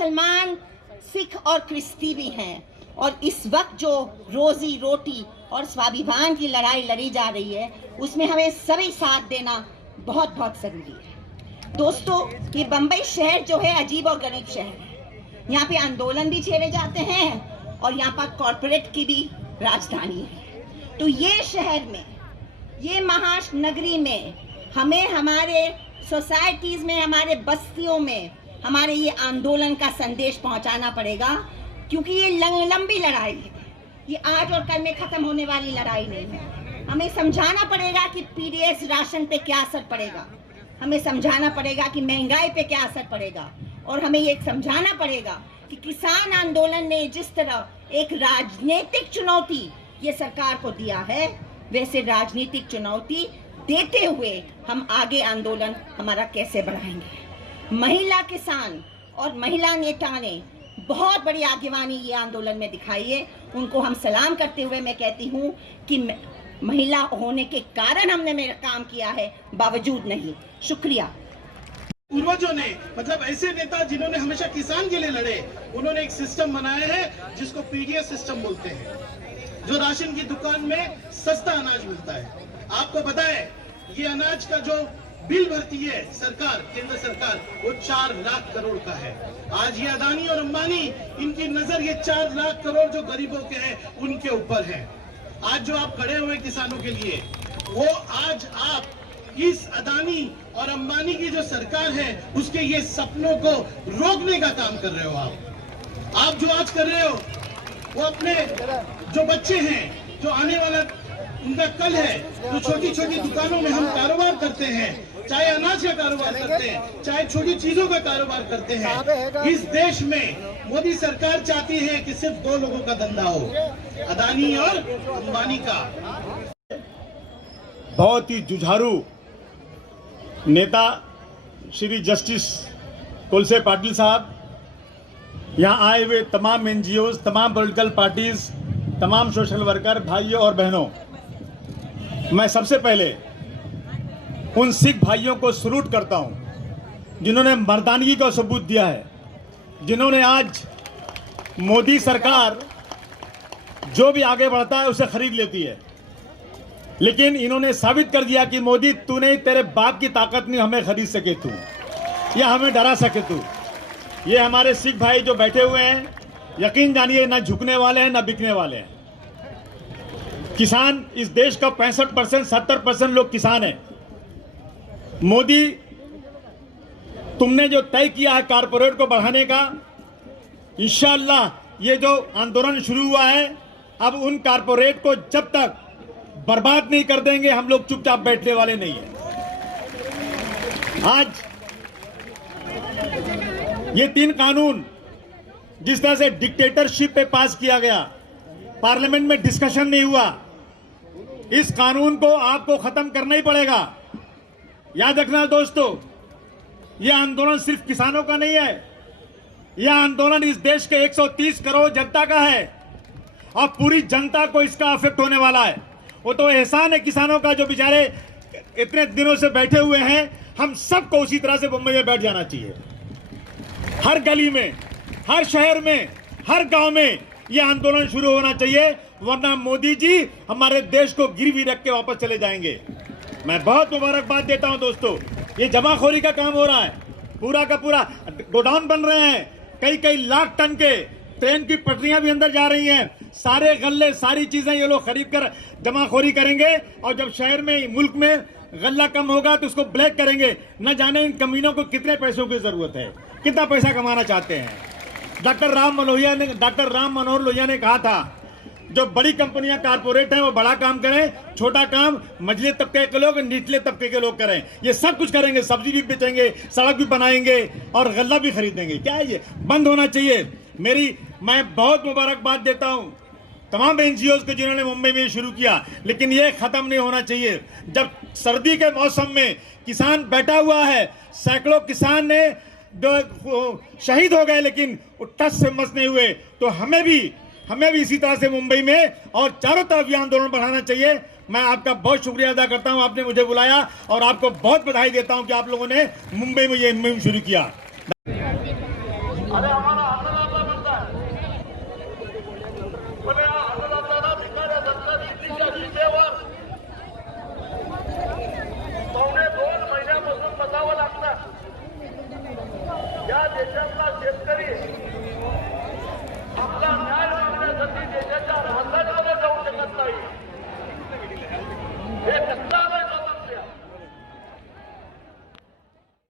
मुसलमान, सिख और क्रिश्ती भी हैं। और इस वक्त जो रोजी रोटी और स्वाभिमान की लड़ाई लड़ी जा रही है, उसमें हमें सभी साथ देना बहुत बहुत ज़रूरी है। दोस्तों, ये बम्बई शहर जो है अजीब और गरीब शहर है। यहाँ पे आंदोलन भी छेड़े जाते हैं और यहाँ पर कॉरपोरेट की भी राजधानी है। तो ये शहर में, ये महानगरी में हमें हमारे सोसाइटीज़ में, हमारे बस्तियों में हमारे ये आंदोलन का संदेश पहुंचाना पड़ेगा, क्योंकि ये लंबी लड़ाई है। ये आज और कल में ख़त्म होने वाली लड़ाई नहीं है। हमें समझाना पड़ेगा कि पीडीएस राशन पे क्या असर पड़ेगा, हमें समझाना पड़ेगा कि महंगाई पे क्या असर पड़ेगा, और हमें ये समझाना पड़ेगा कि किसान आंदोलन ने जिस तरह एक राजनीतिक चुनौती ये सरकार को दिया है, वैसे राजनीतिक चुनौती देते हुए हम आगे आंदोलन हमारा कैसे बढ़ाएंगे। महिला किसान और महिला नेता ने बहुत बड़ी आगेवानी ये आंदोलन में दिखाई है। उनको हम सलाम करते हुए मैं कहती हूँ कि महिला होने के कारण हमने मेरा काम किया है, बावजूद नहीं। शुक्रिया। पूर्वजों ने, मतलब ऐसे नेता जिन्होंने हमेशा किसान के लिए लड़े, उन्होंने एक सिस्टम बनाया है जिसको पीडीएस सिस्टम बोलते हैं, जो राशन की दुकान में सस्ता अनाज मिलता है। आपको पता है ये अनाज का जो बिल भरती है सरकार, केंद्र सरकार, वो 4 लाख करोड़ का है। आज ये अदानी और अंबानी, इनकी नजर ये 4 लाख करोड़ जो गरीबों के हैं उनके ऊपर है। आज जो आप खड़े हुए किसानों के लिए, वो आज आप इस अदानी और अंबानी की जो सरकार है उसके ये सपनों को रोकने का काम कर रहे हो। आप जो आज कर रहे हो, वो अपने जो बच्चे हैं, जो आने वाला उनका कल है, जो छोटी छोटी दुकानों में हम कारोबार करते हैं, चाहे अनाज का कारोबार करते हैं, चाहे छोटी चीजों का कारोबार करते हैं, इस देश में मोदी सरकार चाहती है कि सिर्फ 2 लोगों का धंधा हो, अदानी और अंबानी का। बहुत ही जुझारू नेता श्री जस्टिस कोलसे पाटिल साहब, यहाँ आए हुए तमाम एनजीओज, तमाम पॉलिटिकल पार्टीज, तमाम सोशल वर्कर भाइयों और बहनों, मैं सबसे पहले उन सिख भाइयों को सल्यूट करता हूं जिन्होंने मर्दानगी का सबूत दिया है, जिन्होंने आज मोदी सरकार जो भी आगे बढ़ता है उसे खरीद लेती है, लेकिन इन्होंने साबित कर दिया कि मोदी तू नहीं, तेरे बाप की ताकत नहीं हमें खरीद सके तू, या हमें डरा सके तू। ये हमारे सिख भाई जो बैठे हुए हैं, यकीन जानिए ना झुकने वाले हैं ना बिकने वाले हैं। किसान, इस देश का 65%, 70% लोग किसान हैं। मोदी, तुमने जो तय किया है कारपोरेट को बढ़ाने का, इंशाअल्लाह ये जो आंदोलन शुरू हुआ है, अब उन कारपोरेट को जब तक बर्बाद नहीं कर देंगे हम लोग चुपचाप बैठने वाले नहीं है। आज ये 3 कानून जिस तरह से डिक्टेटरशिप पे पास किया गया, पार्लियामेंट में डिस्कशन नहीं हुआ, इस कानून को आपको खत्म करना ही पड़ेगा। याद रखना दोस्तों, यह आंदोलन सिर्फ किसानों का नहीं है, यह आंदोलन इस देश के 130 करोड़ जनता का है और पूरी जनता को इसका अफेक्ट होने वाला है। वो तो एहसान है किसानों का जो बेचारे इतने दिनों से बैठे हुए हैं। हम सबको उसी तरह से मुंबई में बैठ जाना चाहिए। हर गली में, हर शहर में, हर गांव में यह आंदोलन शुरू होना चाहिए, वरना मोदी जी हमारे देश को गिरवी रख के वापस चले जाएंगे। मैं बहुत मुबारकबाद देता हूं दोस्तों, ये जमाखोरी का काम हो रहा है, पूरा का पूरा गोडाउन बन रहे हैं, कई लाख टन के, ट्रेन की पटरियां भी अंदर जा रही हैं, सारे गल्ले, सारी चीजें ये लोग खरीद कर जमाखोरी करेंगे, और जब शहर में, मुल्क में गल्ला कम होगा तो उसको ब्लैक करेंगे। न जाने इन कमीनों को कितने पैसों की जरूरत है, कितना पैसा कमाना चाहते हैं। डॉक्टर राम मनोहर लोहिया ने कहा था, जो बड़ी कंपनियां कारपोरेट हैं वो बड़ा काम करें, छोटा काम मझले तबके के लोग, निचले तबके के लोग करें। ये सब कुछ करेंगे, सब्जी भी बेचेंगे, सड़क भी बनाएंगे और गल्ला भी खरीदेंगे। क्या है ये? बंद होना चाहिए। मैं बहुत मुबारकबाद देता हूं तमाम एनजीओज को जिन्होंने मुंबई में शुरू किया, लेकिन ये खत्म नहीं होना चाहिए। जब सर्दी के मौसम में किसान बैठा हुआ है, सैकड़ों किसान ने जो शहीद हो गए लेकिन टस से मस नहीं हुए, तो हमें भी इसी तरह से मुंबई में और चारों तरफ ये आंदोलन बढ़ाना चाहिए। मैं आपका बहुत शुक्रिया अदा करता हूं, आपने मुझे बुलाया, और आपको बहुत बधाई देता हूं कि आप लोगों ने मुंबई में ये मुहिम शुरू किया।